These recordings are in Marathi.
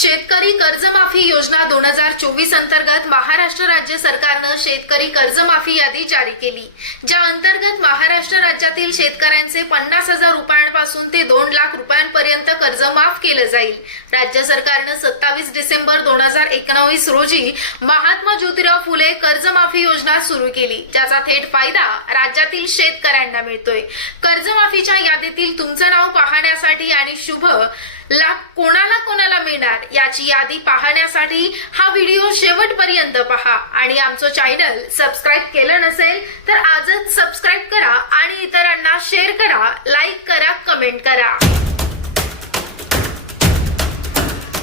शेतकरी कर्जमाफी योजना दोन हजार चोवीस अंतर्गत महाराष्ट्र राज्य सरकारनं शेतकरी कर्जमाफी यादी जारी केली ज्या अंतर्गत महाराष्ट्र राज्यातील शेतकऱ्यांचे पन्नास हजार रुपयांपासून ते दोन लाख रुपयांपर्यंत कर्ज माफ केलं जाईल. राज्य सरकारनं सत्तावीस डिसेंबर दोन हजार एकोणावीस रोजी महात्मा ज्योतिराव फुले कर्जमाफी योजना सुरू केली. ज्याचा थेट फायदा राज्यातील शेतकऱ्यांना मिळतोय. कर्जमाफीच्या यादीतील तुमचं नाव पाहण्यासाठी आणि शुभ लाभ कोणाला कोणाला मिळणार याची यादी पाहण्यासाठी हा व्हिडिओ शेवटपर्यंत पहा. आणि आमचं चॅनल सबस्क्राईब केलं नसेल तर आजच सबस्क्राईब करा आणि इतरांना शेअर करा लाईक करा कमेंट करा.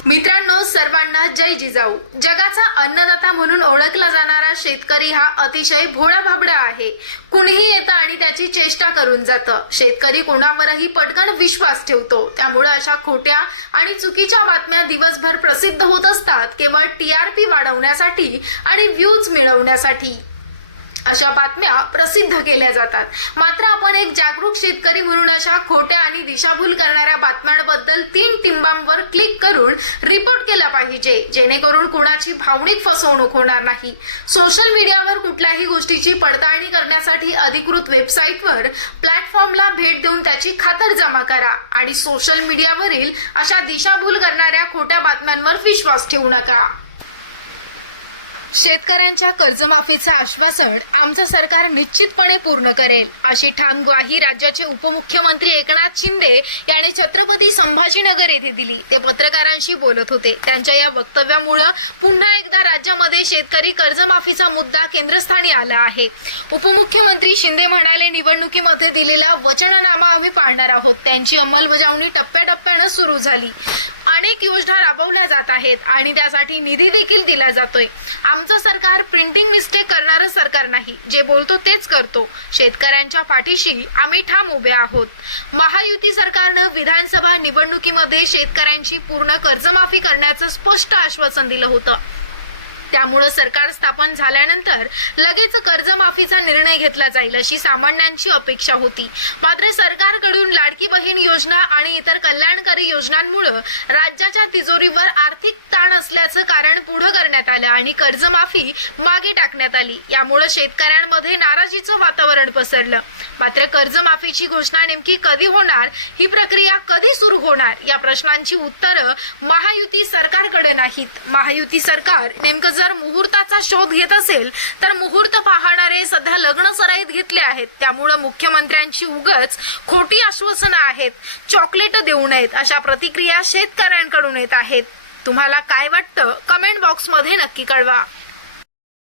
मित्रांनो सर्वांना जय जिजाऊ. जगाचा अन्नदाता म्हणून ओळखला जाणारा शेतकरी हा अतिशय भोळा भाबडा आहे. कुणीही येतं आणि त्याची चेष्टा करून जातं. शेतकरी कोणावरही पटकन विश्वास ठेवतो. त्यामुळे अशा खोट्या आणि चुकीच्या बातम्या दिवसभर प्रसिद्ध होत असतात. केवळ टीआरपी वाढवण्यासाठी आणि व्ह्यूज मिळवण्यासाठी. अशा बातम्या प्रसिद्ध केल्या जातात. मात्र आपण एक जागरूक शेतकरी म्हणून अशा खोट्या आणि दिशाभूल करणाऱ्या बातम्यांबद्दल तीन टिंबांवर क्लिक करून रिपोर्ट केला पाहिजे जेणेकरून कुणाची भावनिक फसवणूक होणार नाही. सोशल मीडियावर कुठल्याही गोष्टीची पडताळणी करण्यासाठी अधिकृत वेबसाईटवर प्लॅटफॉर्मला भेट देऊन त्याची खातर जमा करा आणि सोशल मीडियावरील अशा दिशाभूल करणाऱ्या खोट्या बातम्यांवर विश्वास ठेवू नका. शेतकऱ्यांच्या कर्जमाफीचं आश्वासन आमचं सरकार निश्चितपणे पूर्ण करेल अशी ठाम ग्वाही राज्याचे उपमुख्यमंत्री एकनाथ शिंदे यांनी छत्रपती संभाजीनगर येथे दिली. ते पत्रकारांशी बोलत होते. त्यांच्या या वक्तव्यामुळं पुन्हा एकदा राज्यामध्ये शेतकरी कर्जमाफीचा मुद्दा केंद्रस्थानी आला आहे. उपमुख्यमंत्री शिंदे म्हणाले निवडणुकीमध्ये दिलेला वचननामा आम्ही पाळणार आहोत. त्यांची अंमलबजावणी टप्प्याटप्प्यानं सुरू झाली. अनेक योजना राबवल्या जात आहेत आणि त्यासाठी निधी देखील दिला जातोय. आमचं सरकार प्रिंटिंग मिस्टेक करणारं सरकार नाही. जे बोलतो तेच करतो. शेतकऱ्यांच्या पाठीशी आम्ही ठाम उभे आहोत. महायुती सरकारनं विधानसभा निवडणुकीमध्ये शेतकऱ्यांची पूर्ण कर्जमाफी करण्याचं स्पष्ट आश्वासन दिलं होतं. त्यामुळे सरकार स्थापन झाल्यानंतर लगेच कर्जमाफीचा निर्णय घेतला जाईल अशी सामान्यांची अपेक्षा होती. मात्र सरकारकडून लाडकी बहीण योजना आणि इतर कल्याणकारी योजनांमुळे राज्याच्या तिजोरीवर आर्थिक ताण असल्याचं कारण पुढे करण्यात आलं आणि कर्जमाफी मागे टाकण्यात आली. यामुळे शेतकऱ्यांमध्ये नाराजीचं वातावरण पसरलं. मात्र कर्जमाफीची घोषणा नेमकी कधी होणार ही प्रक्रिया कधी सुरू होणार या प्रश्नांची उत्तरं महायुती सरकारकडे नाहीत. महायुती सरकार नेमकं जर मुहूर्ताचा शोध घेत असेल तर मुहूर्त पाहणारे सध्या लग्न सराईत घेतले आहेत. त्यामुळं मुख्यमंत्र्यांची उगच खोटी आश्वासनं आहेत. चॉकलेट देऊ नयेत अशा प्रतिक्रिया शेतकऱ्यांकडून येत आहेत. तुम्हाला काय वाटतं? कमेंट बॉक्समध्ये नक्की कळवा.